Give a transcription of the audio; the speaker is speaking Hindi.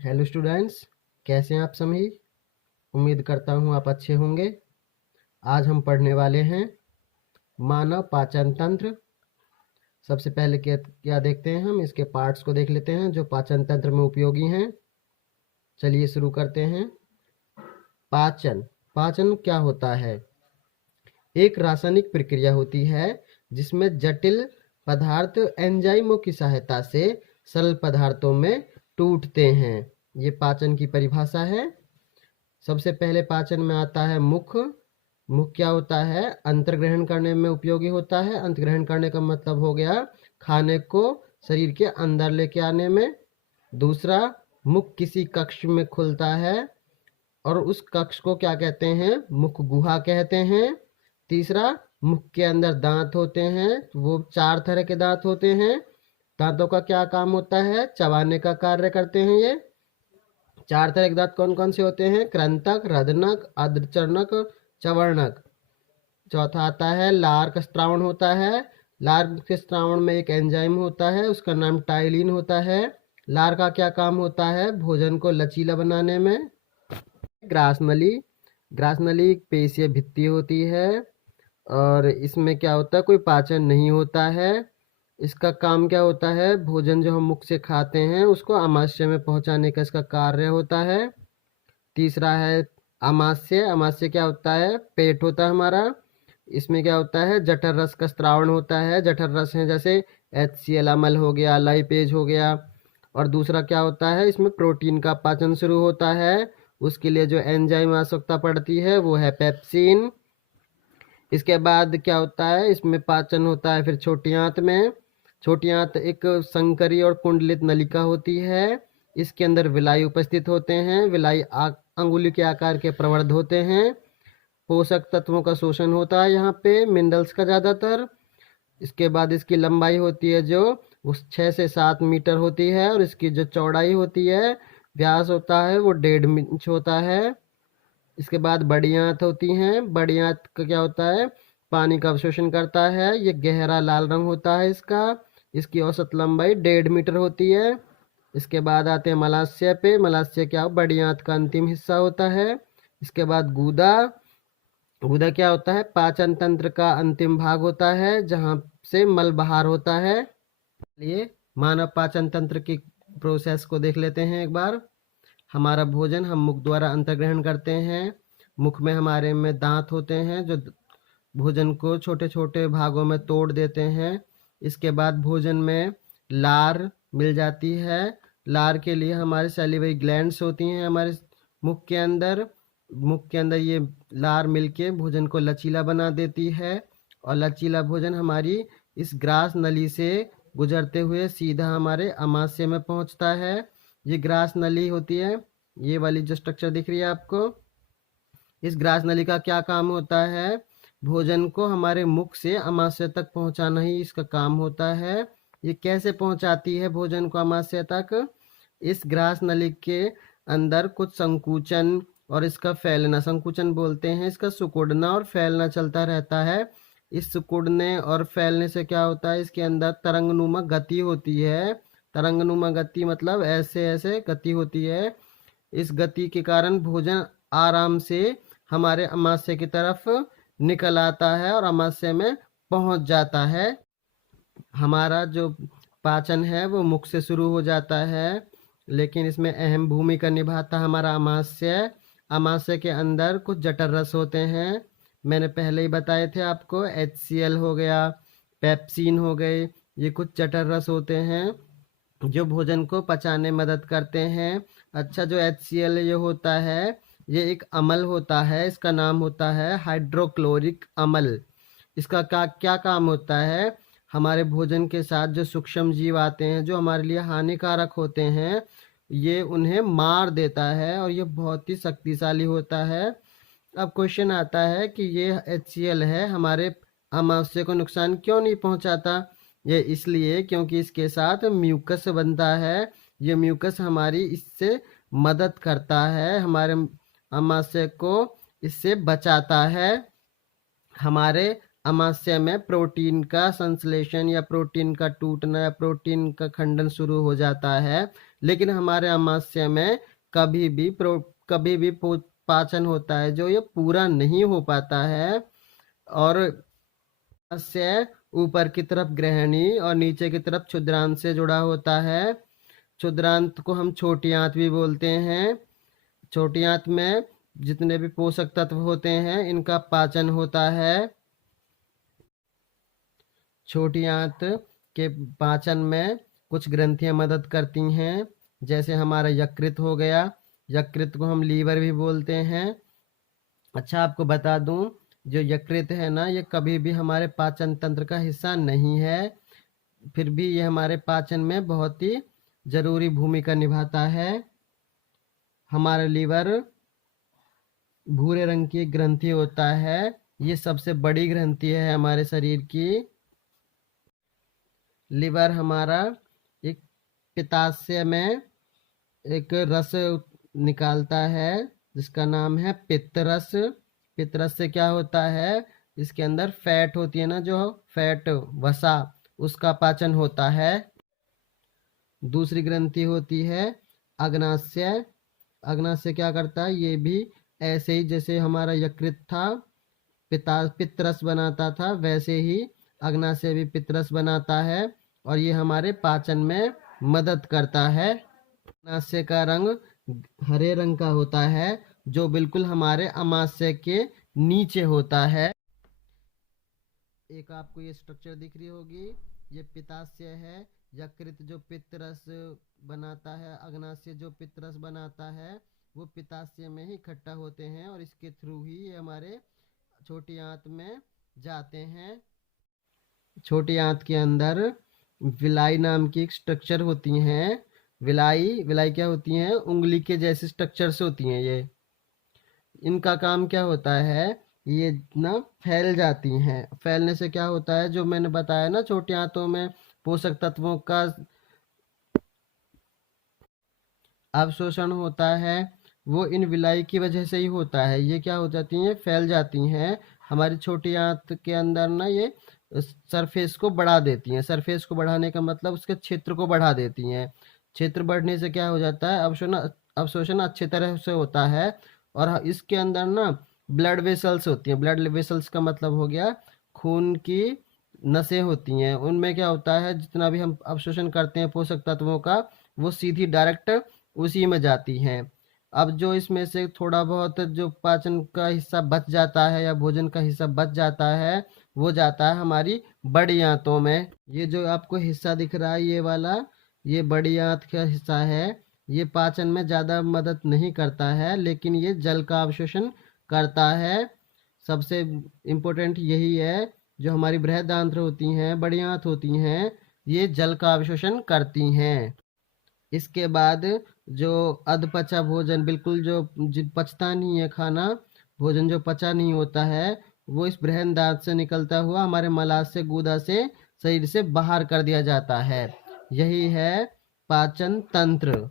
हेलो स्टूडेंट्स, कैसे हैं आप सभी। उम्मीद करता हूँ आप अच्छे होंगे। आज हम पढ़ने वाले हैं मानव पाचन तंत्र। सबसे पहले क्या क्या देखते हैं, हम इसके पार्ट्स को देख लेते हैं जो पाचन तंत्र में उपयोगी हैं। चलिए शुरू करते हैं। पाचन पाचन क्या होता है? एक रासायनिक प्रक्रिया होती है जिसमें जटिल पदार्थ एंजाइमों की सहायता से सरल पदार्थों में टूटते हैं। ये पाचन की परिभाषा है। सबसे पहले पाचन में आता है मुख। मुख क्या होता है? अंतर्ग्रहण करने में उपयोगी होता है। अंतर्ग्रहण करने का मतलब हो गया खाने को शरीर के अंदर लेके आने में। दूसरा, मुख किसी कक्ष में खुलता है और उस कक्ष को क्या कहते हैं? मुख गुहा कहते हैं। तीसरा, मुख के अंदर दांत होते हैं, वो 4 तरह के दांत होते हैं। दांतों का क्या काम होता है? चबाने का कार्य करते हैं ये। 4 तरह के दांत कौन कौन से होते हैं? कृंतक, रदनक, अर्धचर्णक, चवर्णक। चौथा आता है लार का स्त्रावण होता है। लार के स्त्रावण में एक एंजाइम होता है, उसका नाम टाइलिन होता है। लार का क्या काम होता है? भोजन को लचीला बनाने में। ग्रास नली। ग्रास नली एक पेशीय भित्ति होती है और इसमें क्या होता है? कोई पाचन नहीं होता है। इसका काम क्या होता है? भोजन जो हम मुख से खाते हैं उसको आमाशय में पहुंचाने का इसका कार्य होता है। तीसरा है आमाशय। आमाशय क्या होता है? पेट होता है हमारा। इसमें क्या होता है? जठर रस का स्त्रावण होता है। जठर रस है जैसे HCl अम्ल हो गया, लाइपेज हो गया। और दूसरा क्या होता है? इसमें प्रोटीन का पाचन शुरू होता है। उसके लिए जो एंजाइम आवश्यकता पड़ती है वो है पेप्सिन। इसके बाद क्या होता है? इसमें पाचन होता है फिर छोटी आंत में। छोटी आंत एक संकरी और कुंडलित नलिका होती है। इसके अंदर विलाई उपस्थित होते हैं। विलाई अंगुली के आकार के प्रवर्ध होते हैं। पोषक तत्वों का शोषण होता है यहाँ पे, मिनरल्स का ज़्यादातर। इसके बाद इसकी लंबाई होती है जो उस 6 से 7 मीटर होती है और इसकी जो चौड़ाई होती है, व्यास होता है वो 1.5 इंच होता है। इसके बाद बड़ी आंत होती हैं। बड़ी आंत का क्या होता है? पानी का अवशोषण करता है। ये गहरा लाल रंग होता है इसका। इसकी औसत लंबाई 1.5 मीटर होती है। इसके बाद आते हैं मलाशय पे। मलाशय क्या? बड़ी आंत का अंतिम हिस्सा होता है। इसके बाद गूदा। गूदा क्या होता है? पाचन तंत्र का अंतिम भाग होता है जहाँ से मल बाहर होता है। चलिए मानव पाचन तंत्र की प्रोसेस को देख लेते हैं एक बार। हमारा भोजन हम मुख द्वारा अंतर्ग्रहण करते हैं। मुख में हमारे में दांत होते हैं जो भोजन को छोटे छोटे भागों में तोड़ देते हैं। इसके बाद भोजन में लार मिल जाती है। लार के लिए हमारे सैलिवरी ग्लैंड्स होती हैं हमारे मुख के अंदर। मुख के अंदर ये लार मिलके भोजन को लचीला बना देती है और लचीला भोजन हमारी इस ग्रास नली से गुजरते हुए सीधा हमारे आमाशय में पहुंचता है। ये ग्रास नली होती है, ये वाली जो स्ट्रक्चर दिख रही है आपको। इस ग्रास नली का क्या काम होता है? भोजन को हमारे मुख से आमाशय तक पहुंचाना ही इसका काम होता है। ये कैसे पहुंचाती है भोजन को आमाशय तक? इस ग्रास नली के अंदर कुछ संकुचन और इसका फैलना, संकुचन बोलते हैं इसका, सिकुड़ना और फैलना चलता रहता है। इस सिकुड़ने और फैलने से क्या होता है? इसके अंदर तरंगनुमा गति होती है। तरंगनुमा गति मतलब ऐसे ऐसे गति होती है। इस गति के कारण भोजन आराम से हमारे आमाशय की तरफ निकल आता है और आमाशय में पहुंच जाता है। हमारा जो पाचन है वो मुख से शुरू हो जाता है, लेकिन इसमें अहम भूमिका निभाता हमारा आमाशय। आमाशय के अंदर कुछ जठर रस होते हैं, मैंने पहले ही बताए थे आपको। HCl हो गया, पेप्सिन हो गए, ये कुछ जठर रस होते हैं जो भोजन को पचाने में मदद करते हैं। अच्छा, जो HCl ये होता है ये एक अम्ल होता है, इसका नाम होता है हाइड्रोक्लोरिक अम्ल। इसका क्या काम होता है? हमारे भोजन के साथ जो सूक्ष्म जीव आते हैं जो हमारे लिए हानिकारक होते हैं, ये उन्हें मार देता है और ये बहुत ही शक्तिशाली होता है। अब क्वेश्चन आता है कि ये HCl है हमारे आमाशय को नुकसान क्यों नहीं पहुंचाता? ये इसलिए क्योंकि इसके साथ म्यूकस बनता है। ये म्यूकस हमारी इससे मदद करता है, हमारे आमाशय को इससे बचाता है। हमारे आमाशय में प्रोटीन का संश्लेषण या प्रोटीन का टूटना या प्रोटीन का खंडन शुरू हो जाता है, लेकिन हमारे आमाशय में कभी भी पाचन होता है जो ये पूरा नहीं हो पाता है। और आमाशय ऊपर की तरफ ग्रहणी और नीचे की तरफ क्षुद्रांत से जुड़ा होता है। क्षुद्रांत को हम छोटी आंत भी बोलते हैं। छोटी आंत में जितने भी पोषक तत्व होते हैं इनका पाचन होता है। छोटी आंत के पाचन में कुछ ग्रंथियां मदद करती हैं, जैसे हमारा यकृत हो गया। यकृत को हम लीवर भी बोलते हैं। अच्छा, आपको बता दूं, जो यकृत है ना, ये कभी भी हमारे पाचन तंत्र का हिस्सा नहीं है, फिर भी ये हमारे पाचन में बहुत ही जरूरी भूमिका निभाता है। हमारा लीवर भूरे रंग की एक ग्रंथि होता है। ये सबसे बड़ी ग्रंथि है हमारे शरीर की। लिवर हमारा एक पित्ताशय में एक रस निकालता है जिसका नाम है पित्तरस। पित्तरस से क्या होता है, इसके अंदर फैट होती है ना, जो फैट वसा, उसका पाचन होता है। दूसरी ग्रंथि होती है अग्नाशय। अग्नाशय क्या करता है, ये भी ऐसे ही जैसे हमारा यकृत था पित्तरस बनाता था, वैसे ही अग्नाशय भी पित्तरस बनाता है और ये हमारे पाचन में मदद करता है। अग्नाशय का रंग हरे रंग का होता है, जो बिल्कुल हमारे अमाशय के नीचे होता है। एक आपको ये स्ट्रक्चर दिख रही होगी, ये पित्ताशय है। यकृत जो पित्तरस बनाता है, अग्नाशय जो पित्तरस बनाता है, वो पित्ताशय में ही इकट्ठा होते हैं और इसके थ्रू ही ये हमारे छोटी आंत में जाते हैं। छोटी आंत के अंदर विलाई नाम की एक स्ट्रक्चर होती हैं। विलाई क्या होती हैं, उंगली के जैसे स्ट्रक्चर से होती हैं। ये इनका काम क्या होता है, ये ना फैल जाती हैं। फैलने से क्या होता है, जो मैंने बताया ना, छोटी आंतों में पोषक तत्वों का अवशोषण होता है, वो इन विलाई की वजह से ही होता है। ये क्या हो जाती हैं, फैल जाती हैं। हमारी छोटी आंत के अंदर ना ये सरफेस को बढ़ा देती हैं। सरफेस को बढ़ाने का मतलब उसके क्षेत्र को बढ़ा देती हैं। क्षेत्र बढ़ने से क्या हो जाता है, अवशोषण अच्छी तरह से होता है। और इसके अंदर ना ब्लड वेसल्स होती हैं। ब्लड वेसल्स का मतलब हो गया खून की नसें होती हैं। उनमें क्या होता है, जितना भी हम अवशोषण करते हैं पोषक तत्वों का, वो सीधी डायरेक्ट उसी में जाती हैं। अब जो इसमें से थोड़ा बहुत जो पाचन का हिस्सा बच जाता है या भोजन का हिस्सा बच जाता है, वो जाता है हमारी बड़ी आंतों में। ये जो आपको हिस्सा दिख रहा है, ये वाला, ये बड़ी आंत का हिस्सा है। ये पाचन में ज़्यादा मदद नहीं करता है, लेकिन ये जल का अवशोषण करता है। सबसे इम्पोर्टेंट यही है, जो हमारी बृहद आंत्र होती हैं, बड़ी आंत होती हैं, ये जल का अवशोषण करती हैं। इसके बाद जो अधपचा भोजन, बिल्कुल जो पचता नहीं है खाना, भोजन जो पचा नहीं होता है, वो इस बृहद आंत से निकलता हुआ हमारे मलाशय गुदा से शरीर से बाहर कर दिया जाता है। यही है पाचन तंत्र।